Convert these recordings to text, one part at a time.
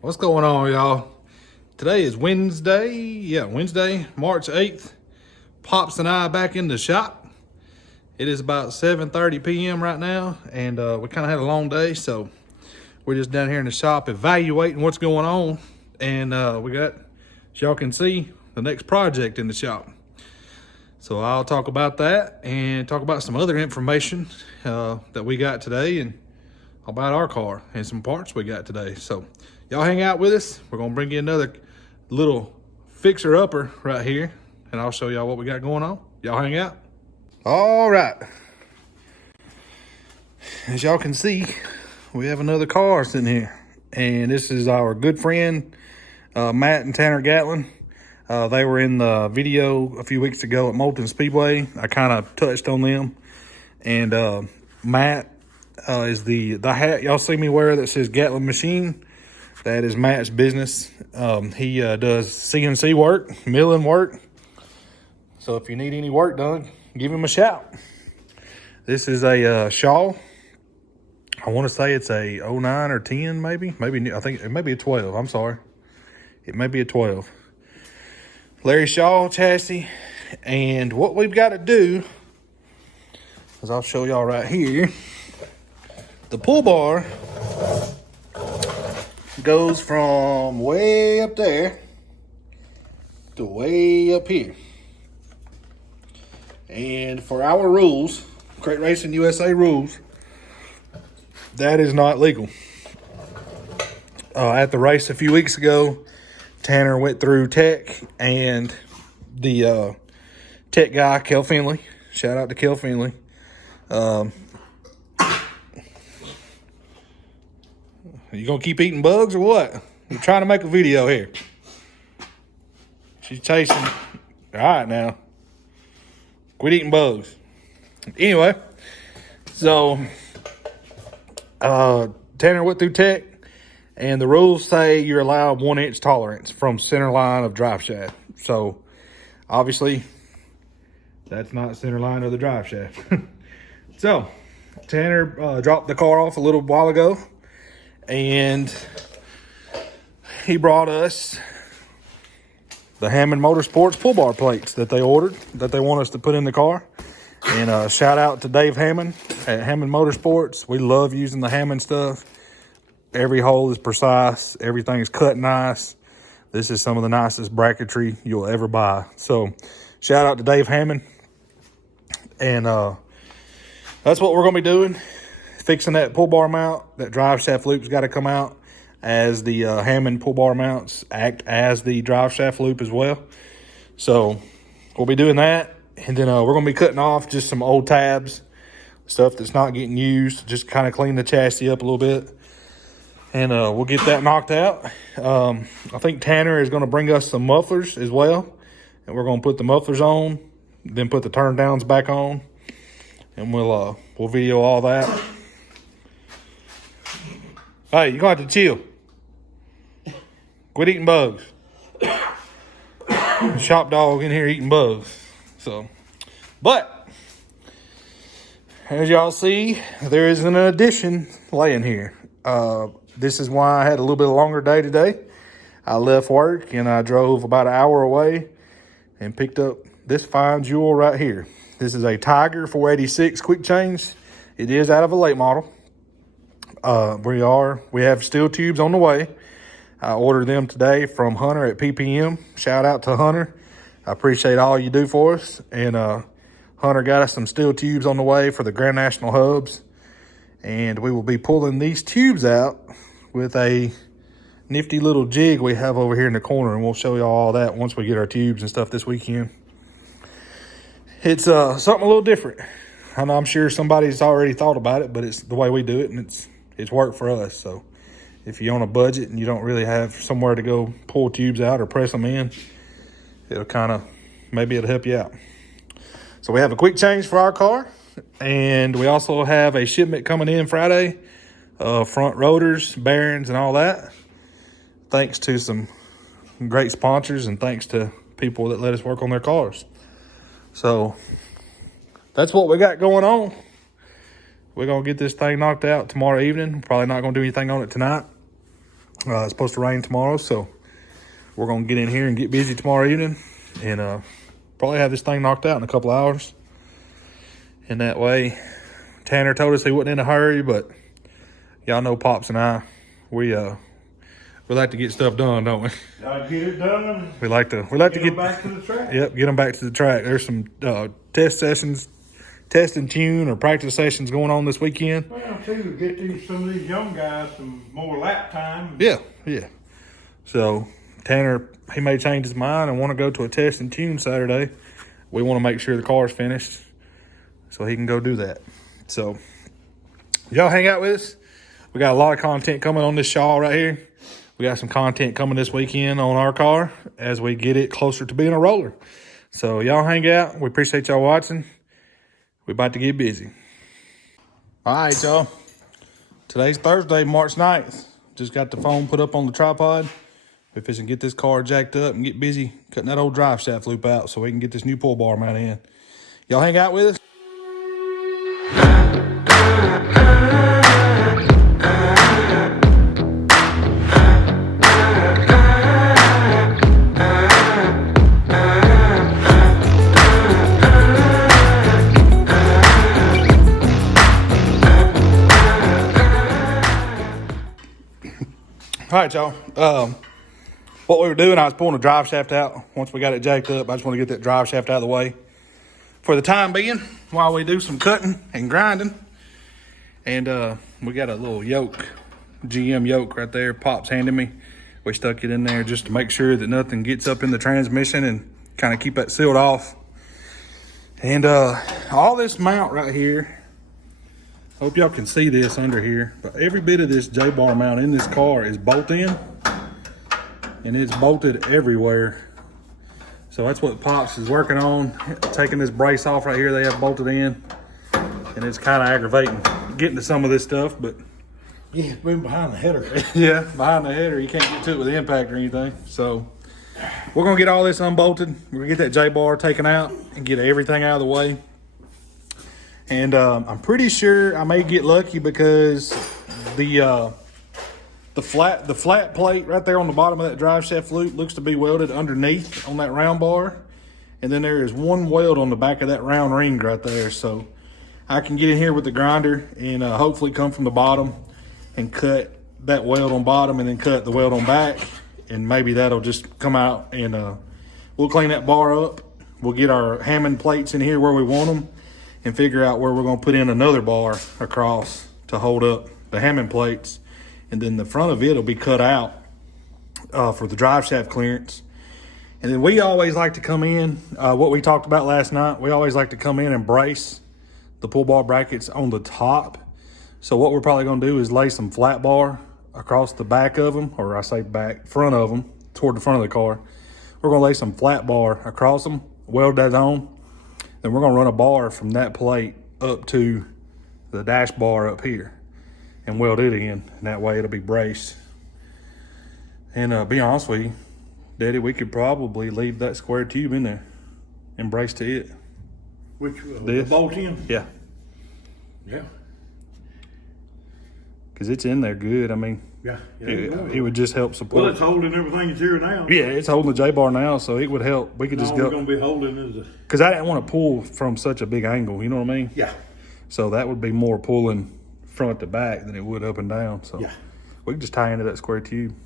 What's going on, y'all? Today is Wednesday, March 8th. Pops and I back in the shop. It is about 7:30 p.m. right now, and we kind of had a long day, so we're just down here in the shop evaluating what's going on. And we got, as y'all can see, the next project in the shop. So I'll talk about that and talk about some other information that we got today and about our car and some parts we got today. So y'all hang out with us. We're gonna bring you another little fixer-upper right here, and I'll show y'all what we got going on. Y'all hang out. All right. As y'all can see, we have another car sitting here, and this is our good friend, Matt and Tanner Gatlin. They were in the video a few weeks ago at Moulton Speedway. I kind of touched on them, and Matt is the hat y'all see me wear that says Gatlin Machine. That is Matt's business. He does CNC work, milling work. So if you need any work done, give him a shout. This is a Shaw. I want to say it's a 09 or 10, maybe. I think it may be a 12. I'm sorry. It may be a 12. Larry Shaw chassis. And what we've got to do is I'll show y'all right here. The pull bar goes from way up there to way up here. And for our rules, Crate Racing USA rules, that is not legal. At the race a few weeks ago, Tanner went through tech, and the tech guy, Kel Finley, shout out to Kel Finley, you gonna keep eating bugs or what? I'm trying to make a video here. She's chasing. All right now. Quit eating bugs. Anyway, so Tanner went through tech, and the rules say you're allowed 1 inch tolerance from center line of drive shaft. So obviously that's not center line of the drive shaft. So Tanner dropped the car off a little while ago, and he brought us the Hammond Motorsports pull bar plates that they ordered, that they want us to put in the car. And shout out to Dave Hammond at Hammond Motorsports. We love using the Hammond stuff. Every hole is precise. Everything's cut nice. This is some of the nicest bracketry you'll ever buy. So shout out to Dave Hammond. And that's what we're going to be doing. Fixing that pull bar mount. That drive shaft loop's got to come out, as the Hammond pull bar mounts act as the drive shaft loop as well. So we'll be doing that, and then we're going to be cutting off just some old tabs, stuff that's not getting used, just kind of clean the chassis up a little bit, and we'll get that knocked out. I think Tanner is going to bring us some mufflers as well, and we're going to put the mufflers on, then put the turn downs back on, and we'll video all that. Hey, you're going to have to chill. Quit eating bugs. Shop dog in here eating bugs. So, but as y'all see, there is an addition laying here. This is why I had a little bit longer day today. I left work and I drove about an hour away and picked up this fine jewel right here. This is a Tiger 486 quick change. It is out of a late model. We have steel tubes on the way. I ordered them today from Hunter at PPM. Shout out to Hunter. I appreciate all you do for us. And Hunter got us some steel tubes on the way for the Grand National hubs. And we will be pulling these tubes out with a nifty little jig we have over here in the corner. And we'll show you all that once we get our tubes and stuff this weekend. It's something a little different. I know I'm sure somebody's already thought about it, but it's the way we do it, and it's worked for us. So if you're on a budget and you don't really have somewhere to go pull tubes out or press them in, maybe it'll help you out. So we have a quick change for our car, and we also have a shipment coming in Friday, front rotors, bearings, and all that. Thanks to some great sponsors, and thanks to people that let us work on their cars. So that's what we got going on. We're going to get this thing knocked out tomorrow evening. Probably not going to do anything on it tonight. It's supposed to rain tomorrow, so we're going to get in here and get busy tomorrow evening and probably have this thing knocked out in a couple hours. And that way, Tanner told us he wasn't in a hurry, but y'all know Pops and I, we like to get stuff done, don't we? Gotta get it done. We like to get back to the track. Yep, get them back to the track. There's some test sessions, test and tune or practice sessions going on this weekend. Well, too, get some of these young guys some more lap time. Yeah. So Tanner, he may change his mind and want to go to a test and tune Saturday. We want to make sure the car's finished so he can go do that. So y'all hang out with us. We got a lot of content coming on this Shaw right here. We got some content coming this weekend on our car as we get it closer to being a roller. So y'all hang out. We appreciate y'all watching. We're about to get busy. All right, y'all. Today's Thursday, March 9th. Just got the phone put up on the tripod. We're fixing to get this car jacked up and get busy cutting that old drive shaft loop out so we can get this new pull bar mount in. Y'all hang out with us. All right, y'all. What we were doing, I was pulling the drive shaft out. Once we got it jacked up, I just want to get that drive shaft out of the way for the time being while we do some cutting and grinding. And we got a little yoke, GM yoke right there. Pops handed me. We stuck it in there just to make sure that nothing gets up in the transmission and kind of keep that sealed off. And all this mount right here, hope y'all can see this under here, but every bit of this J-bar mount in this car is bolt in, and it's bolted everywhere. So that's what Pops is working on, taking this brace off right here they have bolted in, and it's kind of aggravating getting to some of this stuff, but yeah, it's been behind the header. yeah, behind the header, you can't get to it with the impact or anything. So we're gonna get all this unbolted. We're gonna get that J-bar taken out and get everything out of the way. And I'm pretty sure I may get lucky because the flat plate right there on the bottom of that drive shaft loop looks to be welded underneath on that round bar. And then there is one weld on the back of that round ring right there. So I can get in here with the grinder and hopefully come from the bottom and cut that weld on bottom and then cut the weld on back. And maybe that'll just come out and we'll clean that bar up. We'll get our Hammond plates in here where we want them and figure out where we're going to put in another bar across to hold up the Hammond plates. And then the front of it will be cut out for the drive shaft clearance. And then we always like to come in, what we talked about last night, we always like to come in and brace the pull bar brackets on the top. So what we're probably going to do is lay some flat bar across the back of them, or I say back, front of them, toward the front of the car. We're going to lay some flat bar across them, weld that on. Then we're going to run a bar from that plate up to the dash bar up here and weld it in. And that way it'll be braced. And be honest with you, Daddy, we could probably leave that square tube in there and brace to it. Which, the bolt in? Yeah. Yeah. Because it's in there good. I mean, Yeah. it would just help support. Well, it's holding everything that's here now. Yeah, it's holding the J-bar now, so it would help. We could just All go. we're going to be holding is a... Because I didn't want to pull from such a big angle, you know what I mean? Yeah. So that would be more pulling front to back than it would up and down. So Yeah. we can just tie into that square tube.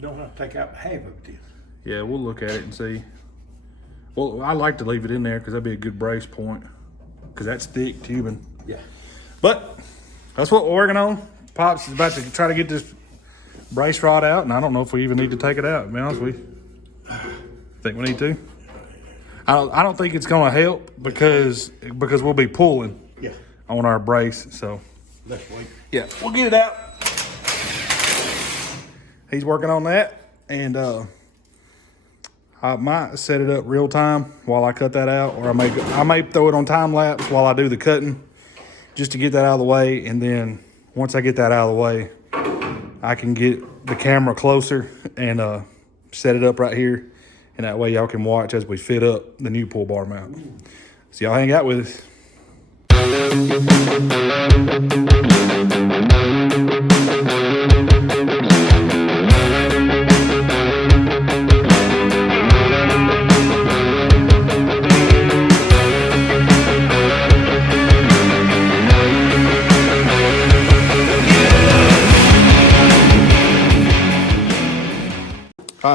Don't have to take out half of it then. Yeah, we'll look at it and see. Well, I like to leave it in there because that'd be a good brace point. Because that's thick tubing. Yeah. But that's what we're working on. Pops is about to try to get this brace rod out, and I don't know if we even need to take it out, to be honest with you. Think we need to? I don't think it's going to help because we'll be pulling on our brace. So Let's wait. yeah, we'll get it out. He's working on that, and I might set it up real time while I cut that out, or I may throw it on time lapse while I do the cutting, just to get that out of the way. And then once I get that out of the way, I can get the camera closer and set it up right here, and that way y'all can watch as we fit up the new pull bar mount. So y'all hang out with us. All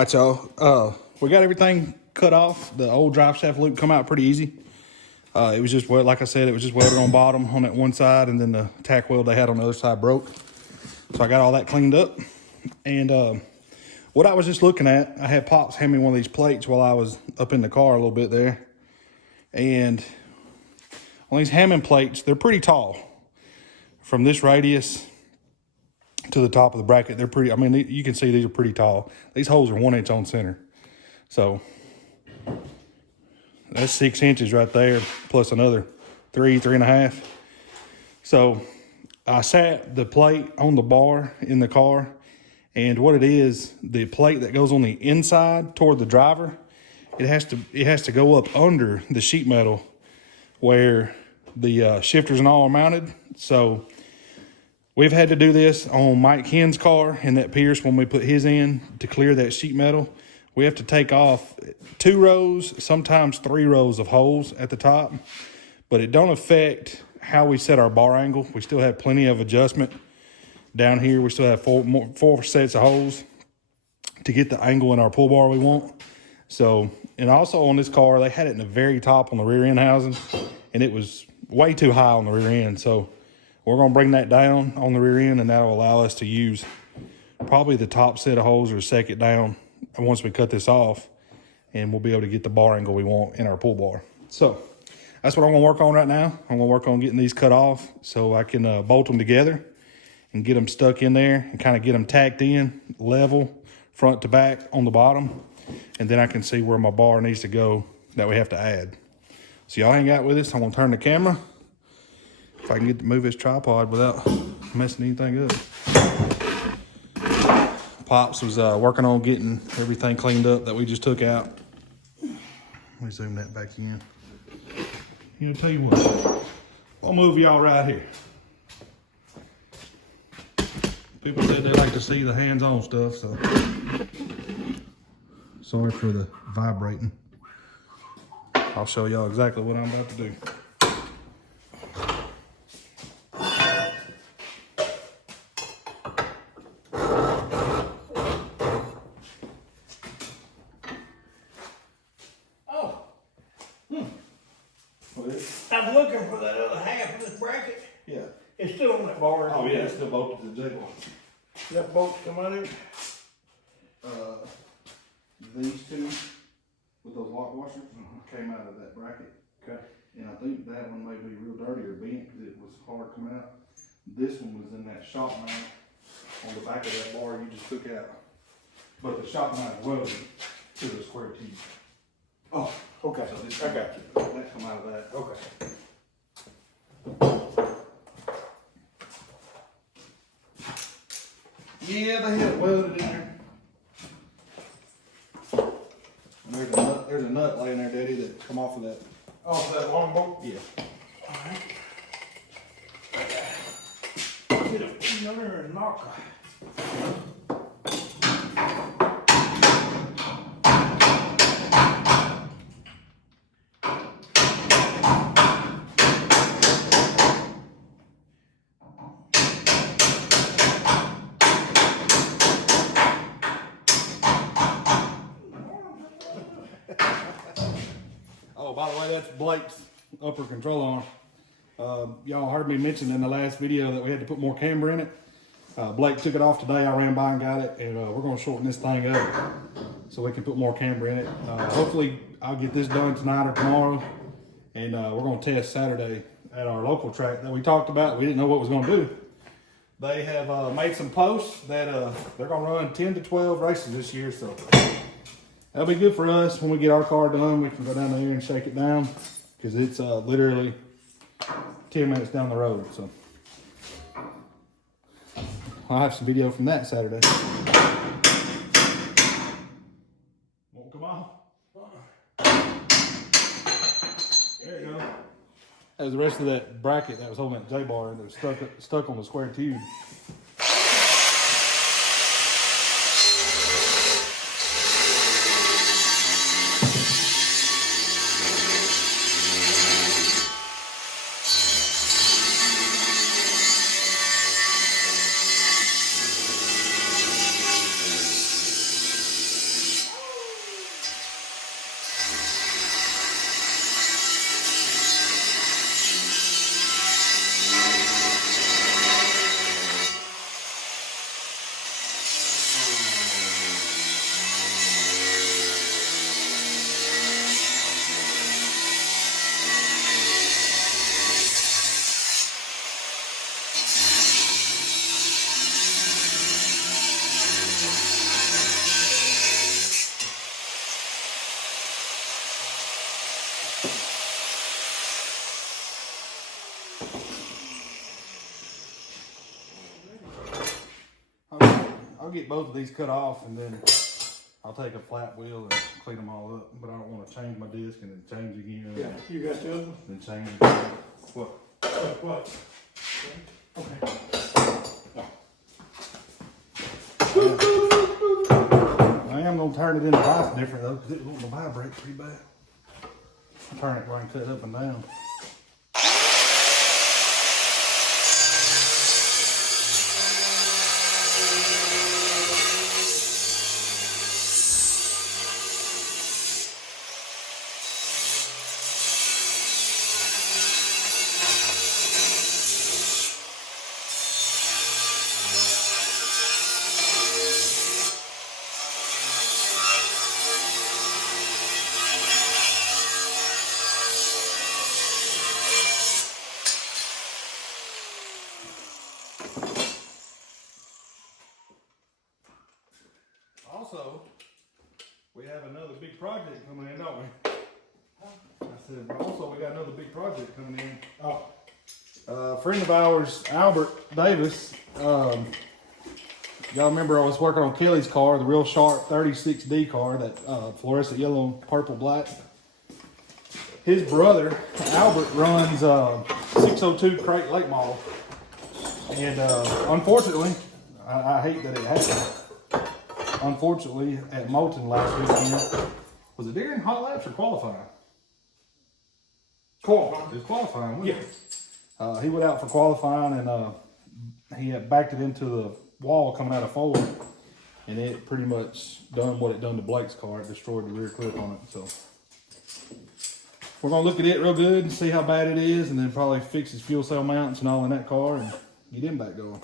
right, y'all. We got everything cut off. The old drive shaft loop come out pretty easy. It was just, like I said, it was just welded on bottom on that one side, and then the tack weld they had on the other side broke. So I got all that cleaned up. And what I was just looking at, I had Pops hand me one of these plates while I was up in the car a little bit there. And on these Hammond plates, they're pretty tall. From this radius to the top of the bracket, they're pretty, I mean, you can see these are pretty tall. These holes are 1 inch on center. So that's 6 inches right there, plus another 3.5. So I sat the plate on the bar in the car, and what it is, the plate that goes on the inside toward the driver, it has to go up under the sheet metal where the shifters and all are mounted. So we've had to do this on Mike Hinn's car and that Pierce when we put his in to clear that sheet metal. We have to take off 2 rows, sometimes 3 rows of holes at the top, but it don't affect how we set our bar angle. We still have plenty of adjustment. Down here, we still have 4 sets of holes to get the angle in our pull bar we want. So, and also on this car, they had it in the very top on the rear end housing, and it was way too high on the rear end. So we're gonna bring that down on the rear end, and that'll allow us to use probably the top set of holes or second down once we cut this off, and we'll be able to get the bar angle we want in our pull bar. So that's what I'm gonna work on right now. I'm gonna work on getting these cut off so I can bolt them together and get them stuck in there and kind of get them tacked in level front to back on the bottom. And then I can see where my bar needs to go that we have to add. So y'all hang out with us. I'm gonna turn the camera. If I can get to move this tripod without messing anything up. Pops was working on getting everything cleaned up that we just took out. Let me zoom that back in. You know, tell you what, I'll move y'all right here. People said they like to see the hands-on stuff, so sorry for the vibrating. I'll show y'all exactly what I'm about to do. I'm looking for that other half of this bracket. Yeah. It's still on that bar. Oh yeah, it's still bolted to the jiggle. That bolt's come out of it. These two with those lock washers came out of that bracket. Okay. And I think that one may be real dirty or bent because it was hard coming out. This one was in that shop mount on the back of that bar you just took out. But the shop mount welded to the square teeth. Oh, okay. So this I got you. That come out of that. Okay. Yeah, they had it welded in there. And there's a nut laying there, Daddy, that come off of that. Oh, that long bolt? Yeah. Alright. Get a another and knock. Oh, by the way, that's Blake's upper control arm. Y'all heard me mention in the last video that we had to put more camber in it. Blake took it off today. I ran by and got it, and we're going to shorten this thing up so we can put more camber in it. Hopefully, I'll get this done tonight or tomorrow, and we're going to test Saturday at our local track that we talked about. We didn't know what was going to do. They have made some posts that they're going to run 10 to 12 races this year, so that'll be good for us. When we get our car done, we can go down there and shake it down because it's literally 10 minutes down the road. So I'll have some video from that Saturday. Won't come off. There you go. was the rest of that bracket that was holding that J-bar and it was stuck on the square tube. I'll get both of these cut off and then I'll take a flat wheel and clean them all up. But I don't want to change my disc and then change again. Yeah, you got the other one? Then change again. What? What? Okay. I am going to turn it into vice different though because it was going to vibrate pretty bad. I'll turn it where I can cut it up and down. Also, we have another big project coming in, don't we? I said, also we got another big project coming in. Oh, A friend of ours, Albert Davis, y'all remember I was working on Kelly's car, the real sharp 36D car, that fluorescent yellow and purple black. His brother, Albert, runs 602 crate late model. And unfortunately, I hate that it happened. Unfortunately, at Moulton last weekend, was it during hot laps or qualifying? qualifying. It was qualifying, wasn't Yeah. it? He went out for qualifying and he had backed it into the wall coming out of Ford, and it pretty much done what it done to Blake's car. It destroyed the rear clip on it. So we're gonna look at it real good and see how bad it is, and then probably fix his fuel cell mounts and all in that car and get him back going.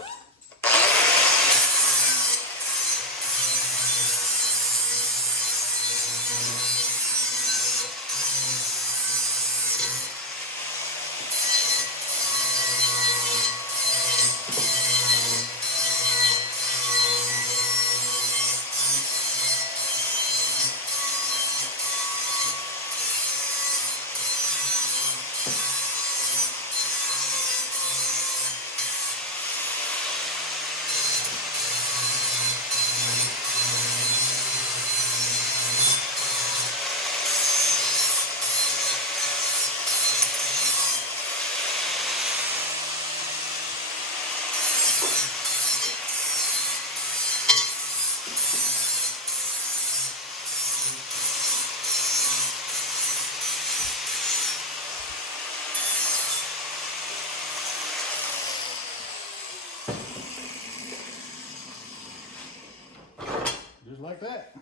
Just like that.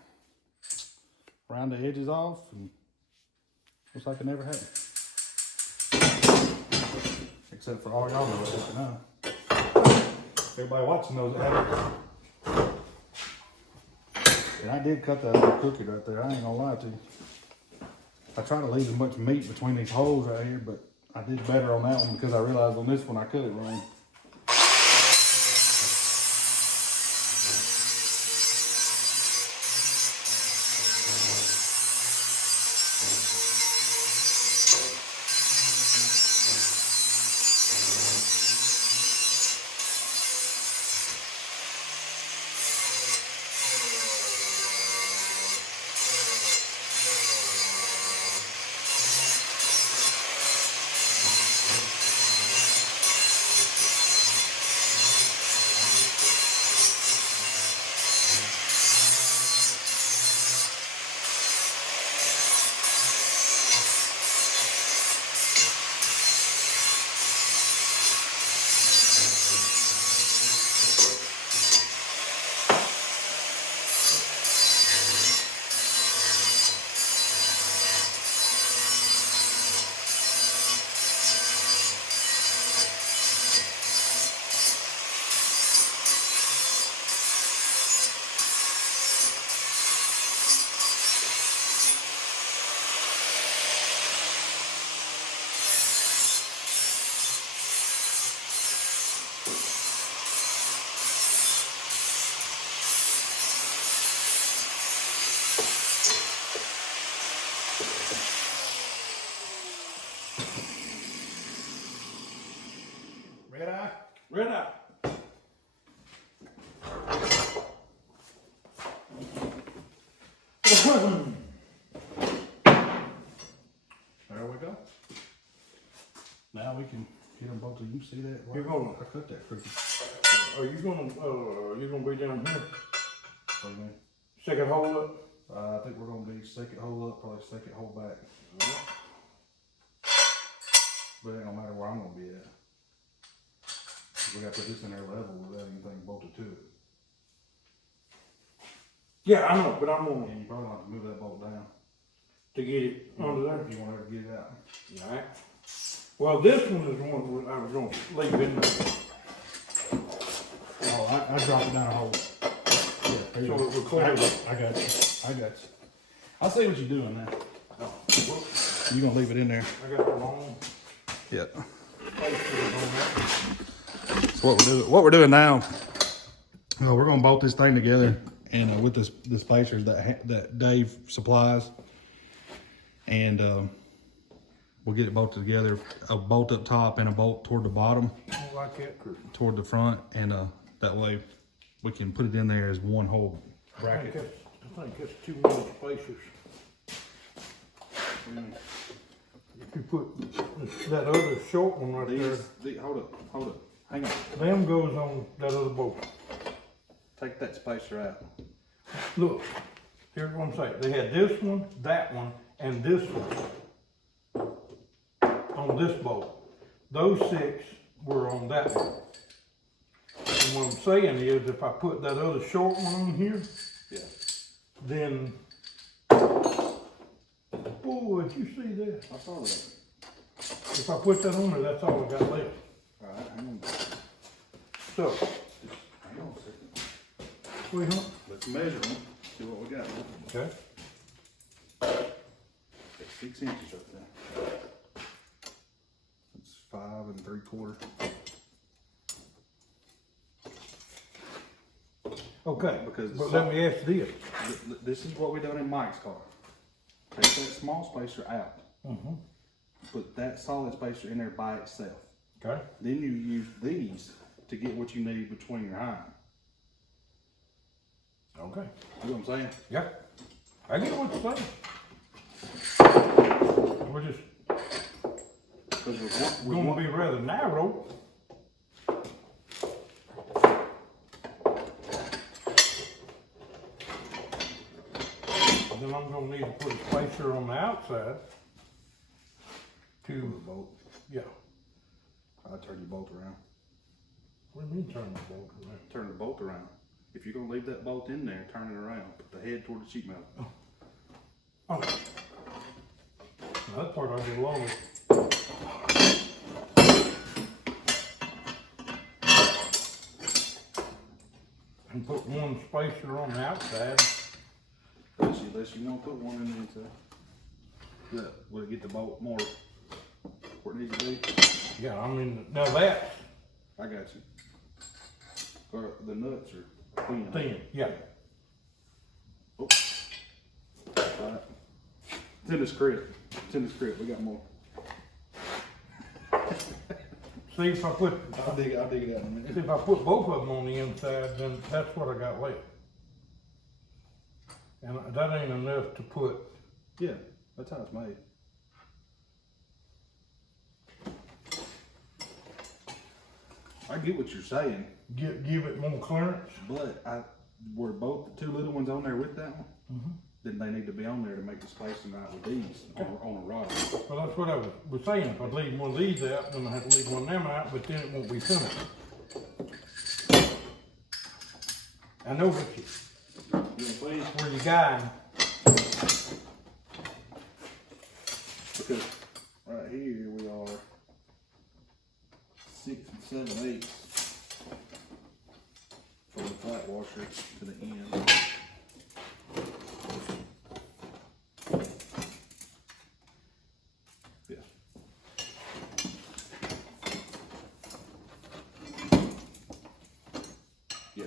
Round the edges off and looks like it never happened. Except for all y'all know what's looking on. Everybody watching knows it happened. And I did cut that little cookie right there, I ain't gonna lie to you. I try to leave as much meat between these holes right here, but I did better on that one because I realized on this one I cut it wrong. There we go. Now we can get them bolted. You see that? You're gonna- I cut that crooked. Are you gonna be down here? What do you mean? Second hole up? I think we're gonna be second hole up, probably second hole back. But it ain't gonna matter where I'm gonna be at. We gotta put this in there level without anything bolted to it. Yeah, I know, but I'm gonna, And you probably want to move that bolt down. to get it under there. If you want to get it out. Alright. Well, this one is the one I was gonna leave in there. Oh, I dropped it down a hole. Yeah, there you So go. we're clear. I got you. I got you. I'll see what you're doing now. Oh, well, You gonna leave it in there? I got the long Yep. place for it on that. So what we're doing now, we're gonna bolt this thing together, and with the spacers that Dave supplies, and we'll get it bolted together. A bolt up top and a bolt toward the bottom, I don't like that crew. toward the front, and that way we can put it in there as one whole bracket. I think that's too many spacers. If you put that other short one right Hold up, hang on. there, them goes on that other bolt. Take that spacer out. Look, here's what I'm saying. They had this one, that one, and this one on this bolt. Those 6 were on that one. And what I'm saying is, if I put that other short one on here, Yeah. then, boy, did you see that? I saw that. If I put that on there, that's all I got left. Alright, hang on. So, Hang on a second. sweetheart, Let's measure them, see what we got. okay? That's 6 inches up there. That's 5 3/4. Okay, Because but let me ask this. This is what we done in Mike's car. Take that small spacer out. Mm-hmm. Put that solid spacer in there by itself. Okay? Then you use these to get what you need between your hind. Okay. You know what I'm saying? Yeah. I get what you're saying. We're just Because going to be rather narrow. Then I'm going to need to put a spacer on the outside the to, bolt. yeah. I turn your bolt around. What do you mean turn the bolt around? Turn the bolt around. If you're gonna leave that bolt in there, turn it around. Put the head toward the sheet metal. Oh. Now that part I did along with. And put one spacer on the outside. Unless you want to put one in the inside. Yeah, will it get the bolt more where it needs to be? Yeah, I mean, now that I got you. Or the nuts are thin. thin, yeah. Oh. Right. It's in the script. It's in the script. We got more. See, if I put, I'll dig it out in a minute. if I put both of them on the inside, then that's what I got left. And that ain't enough to put, Yeah, that's how it's made. I get what you're saying, give it more clearance. but were both the 2 little ones on there with that one? Then they need to be on there to make the spacing out with these on a rod. Well, that's what I was saying. If I leave one of these out, then I have to leave one of them out, but then it won't be finished. I know what you, Please? where you guide. Because right here we are 6 7/8 from the flat washer to the end. Yeah. Yeah,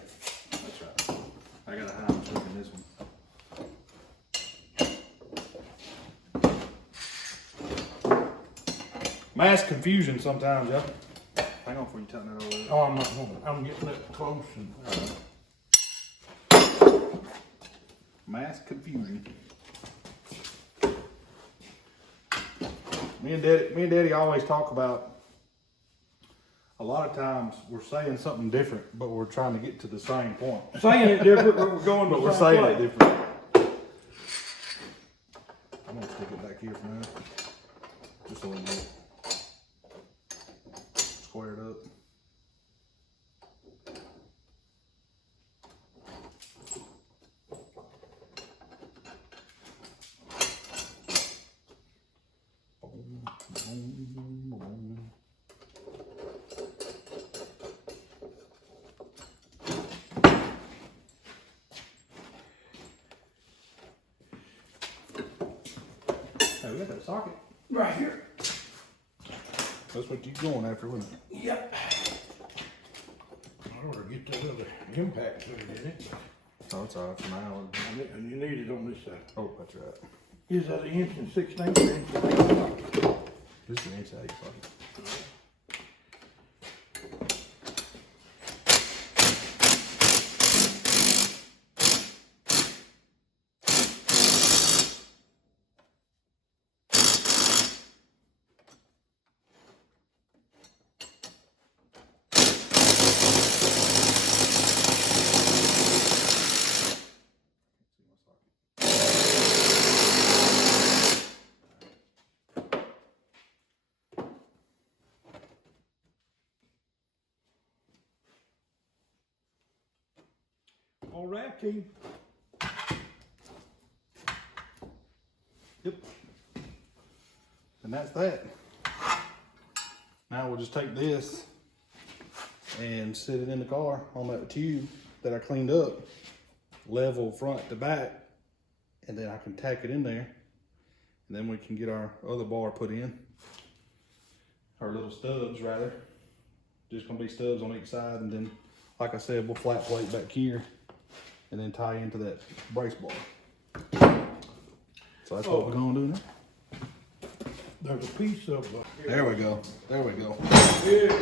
that's right. I got a high trick in this one. Mass confusion sometimes, yeah. Hang on before you tighten that over. Oh, I'm not going, I'm getting it close and, Mass confusion. Me and Daddy always talk about, a lot of times we're saying something different, but we're trying to get to the same point. Saying it different, but we're going to But the we're same saying place. it different. I'm gonna stick it back here for now. Just a little bit. Square it up. Hey, we got that socket right here. That's what you're going after, wasn't it? Yep. I ought to get that other impact fitted in it. Oh, it's all right for now. And you need it on this side. Oh, that's right. Is that an inch and 16 or inch and 18? This is an inch out, buddy. All right, team. Yep. And that's that. Now we'll just take this and sit it in the car on that tube that I cleaned up, level front to back, and then I can tack it in there. And then we can get our other bar put in. Our little stubs rather. Just gonna be stubs on each side, and then, like I said, we'll flat plate back here and then tie into that brace bar. So that's what we're gonna do now. There's a piece of... There we go. There we go. Yeah.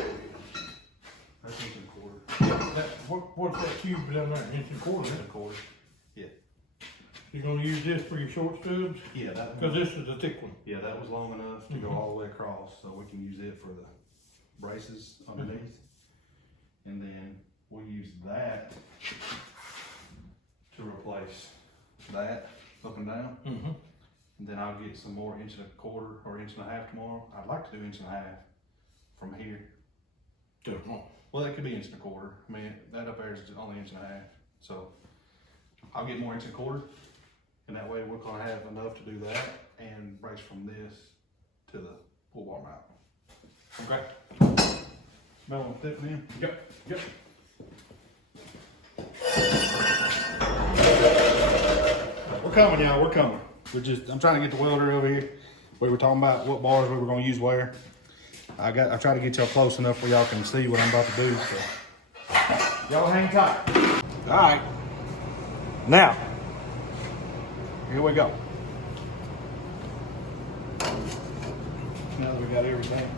That's inch and a quarter. What's that cube down there? Inch and quarter? Inch and a quarter. Yeah. You're gonna use this for your short stubs? Yeah, that Because this is the thick one. Yeah, that was long enough to go all the way across, so we can use it for the braces underneath. And then we'll use that to replace that up and down. Mm-hmm. And then I'll get some more inch and a quarter or inch and a half tomorrow. I'd like to do inch and a half from here. Well, it could be inch and a quarter. I mean, that up there is only inch and a half. So I'll get more inch and a quarter. And that way we're gonna have enough to do that and brace from this to the pull bar mount. Okay. Smell them thipping in? Yep, yep. We're coming, y'all, we're coming. I'm trying to get the welder over here. We were talking about what bars we were gonna use where. I try to get y'all close enough where y'all can see what I'm about to do, so. Y'all hang tight. All right. Now, here we go. Now that we got everything.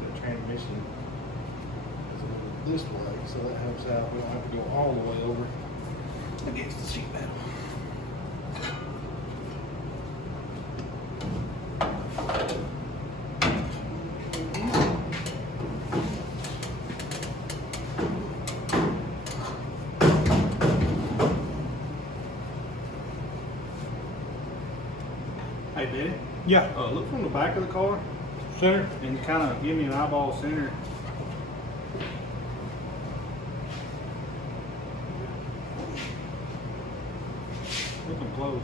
The transmission is a little this way, so that helps out. We don't have to go all the way over against the sheet metal. Hey, Daddy. Yeah. Look from the back of the car Center. and kind of give me an eyeball center. Looking close.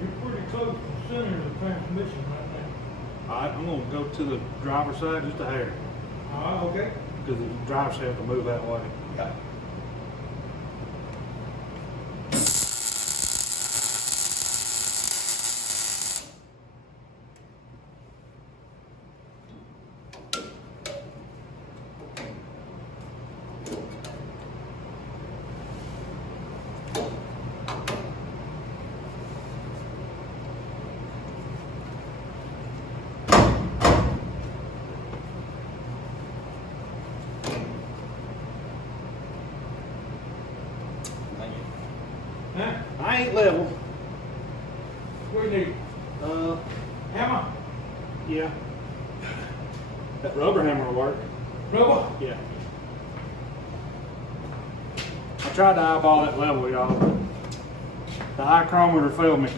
You're pretty close to the center of the transmission right now. All right, I'm gonna go to the driver's side just a hair Okay. because the drive shaft will move that way. Yeah. level. What do you need? Hammer? Yeah. That rubber hammer will work. Rubber? Yeah. I tried to eyeball that level, y'all. The micrometer failed me.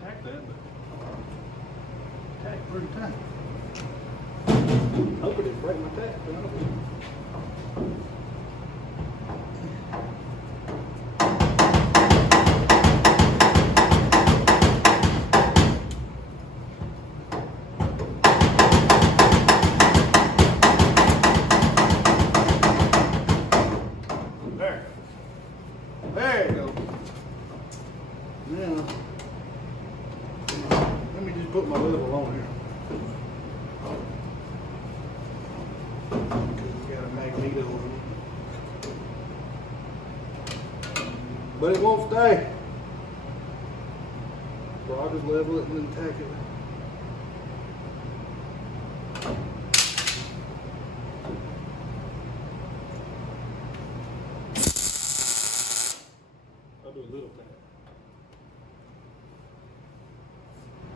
Tack that, but tack pretty tight. Hope it didn't break my tack, but I don't know. There. There you go. Now, let me just put my level on here. Because we got a magneto on it. But it won't stay. So I'll just level it and then tack it. I'll do a little tack.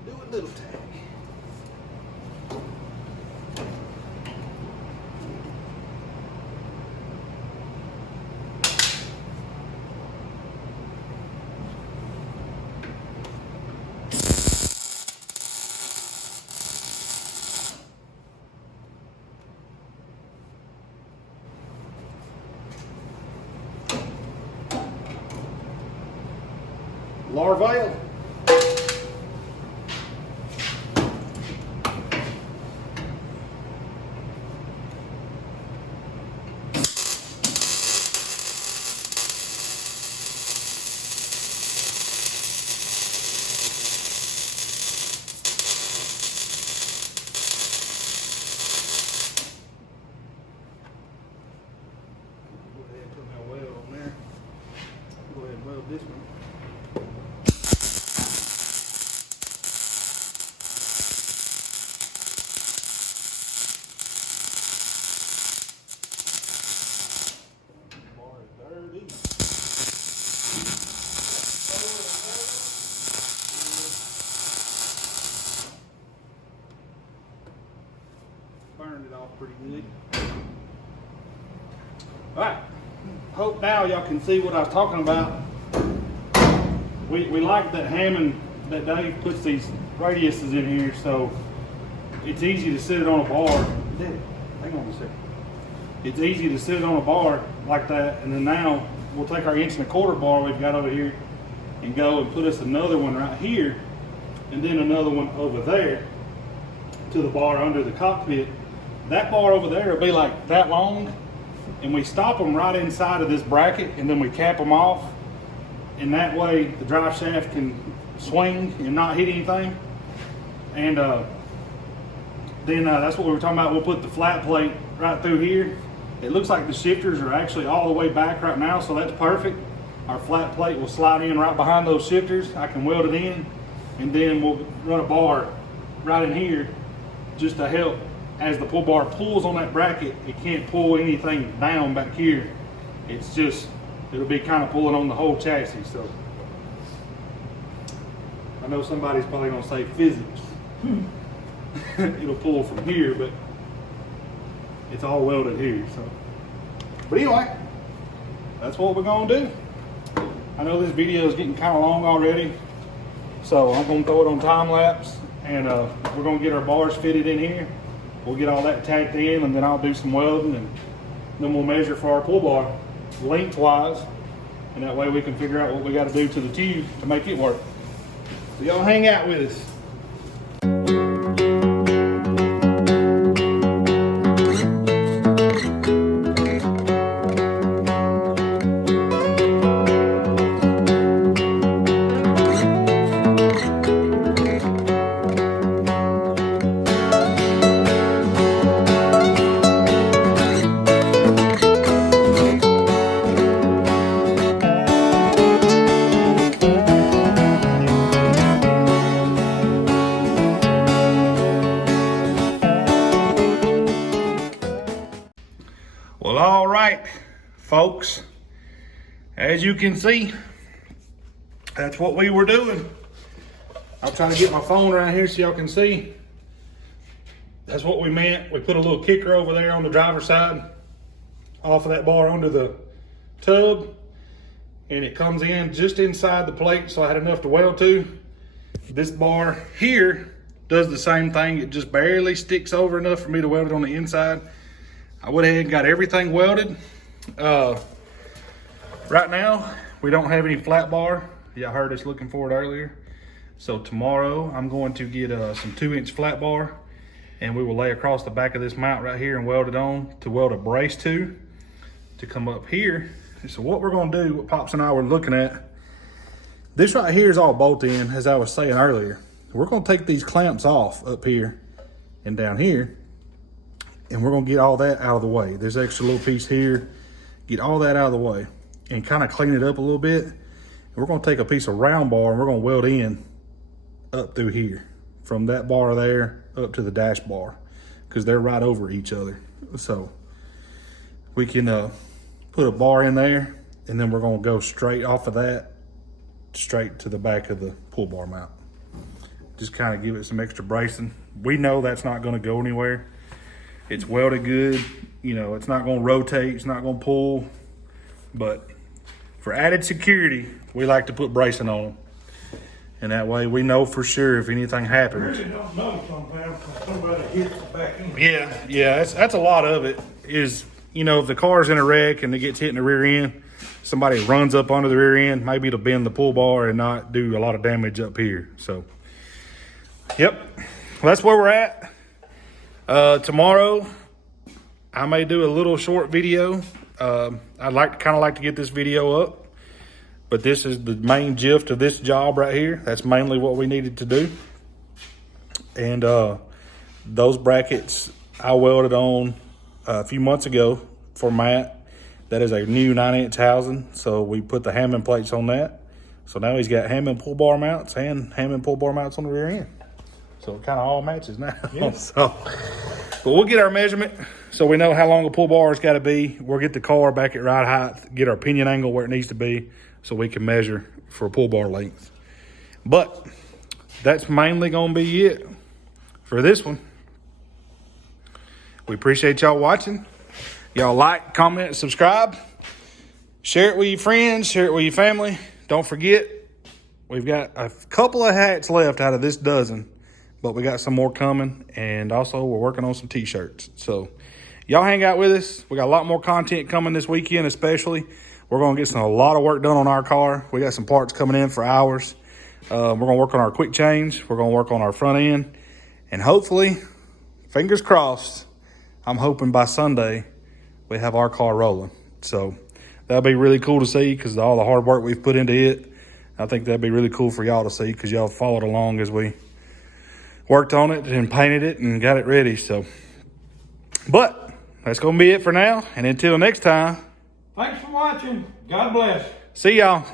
Do a little tack. Larvail. Go ahead and put my weld on there. Go ahead and weld this one. Bar is dirty. Burned it off pretty good. Alright, hope now y'all can see what I was talking about. We like that Hammond that Dave puts these radiuses in here, so it's easy to sit it on a bar. Hang on a second. It's easy to sit it on a bar like that, and then now we'll take our 1¼ bar we've got over here and go and put us another one right here, and then another one over there to the bar under the cockpit. That bar over there will be like that long, and we stop them right inside of this bracket, and then we cap them off, and that way the drive shaft can swing and not hit anything. And then that's what we were talking about. We'll put the flat plate right through here. It looks like the shifters are actually all the way back right now, so that's perfect. Our flat plate will slide in right behind those shifters. I can weld it in, and then we'll run a bar right in here just to help. As the pull bar pulls on that bracket, it can't pull anything down back here. It's just, it'll be kind of pulling on the whole chassis. So I know somebody's probably gonna say physics. It'll pull from here, but it's all welded here. So, but anyway, that's what we're gonna do. I know this video is getting kind of long already, so I'm gonna throw it on time lapse, and we're gonna get our bars fitted in here. We'll get all that tacked in, and then I'll do some welding, and then we'll measure for our pull bar lengthwise, and that way we can figure out what we got to do to the tube to make it work. So y'all hang out with us. folks, as you can see, that's what we were doing. I'm trying to get my phone around here so y'all can see. That's what we meant. We put a little kicker over there on the driver's side off of that bar under the tub, and it comes in just inside the plate, so I had enough to weld to. This bar here does the same thing. It just barely sticks over enough for me to weld it on the inside. I went ahead and got everything welded. Right now, we don't have any flat bar. Y'all heard us looking for it earlier. So tomorrow, I'm going to get some 2-inch flat bar, and we will lay across the back of this mount right here and weld it on to weld a brace to come up here. So what we're gonna do, what Pops and I were looking at, this right here is all bolt in, as I was saying earlier. We're gonna take these clamps off up here and down here, and we're gonna get all that out of the way. There's an extra little piece here, get all that out of the way and kind of clean it up a little bit. And we're gonna take a piece of round bar and we're gonna weld in up through here, from that bar there up to the dash bar, because they're right over each other. So we can put a bar in there, and then we're gonna go straight off of that, straight to the back of the pull bar mount. Just kind of give it some extra bracing. We know that's not gonna go anywhere. It's welded good. You know, it's not gonna rotate, it's not gonna pull, but for added security, we like to put bracing on them. And that way we know for sure if anything happens. I really don't know sometimes when somebody hits the back end. Yeah, that's a lot of it is, you know, if the car's in a wreck and it gets hit in the rear end, somebody runs up onto the rear end, maybe it'll bend the pull bar and not do a lot of damage up here. So, yep, well, that's where we're at. Tomorrow, I may do a little short video. I'd kind of like to get this video up. But this is the main gist of this job right here. That's mainly what we needed to do. And those brackets I welded on a few months ago for Matt. That is a new 9-inch housing. So we put the Hammond plates on that. So now he's got Hammond pull bar mounts and Hammond pull bar mounts on the rear end. So it kind of all matches now. Yeah. So, but we'll get our measurement so we know how long the pull bar has got to be. We'll get the car back at right height, get our pinion angle where it needs to be, so we can measure for pull bar length. But that's mainly gonna be it for this one. We appreciate y'all watching. Y'all like, comment, subscribe. Share it with your friends, share it with your family. Don't forget, we've got a couple of hats left out of this dozen, but we got some more coming, and also we're working on some t-shirts. So y'all hang out with us. We got a lot more content coming this weekend, especially. We're going to get a lot of work done on our car. We got some parts coming in for hours. We're going to work on our quick change. We're going to work on our front end. And hopefully, fingers crossed, I'm hoping by Sunday we have our car rolling. So that'll be really cool to see because all the hard work we've put into it. I think that'd be really cool for y'all to see because y'all followed along as we worked on it and painted it and got it ready. So, but that's going to be it for now. And until next time, thanks for watching. God bless. see y'all.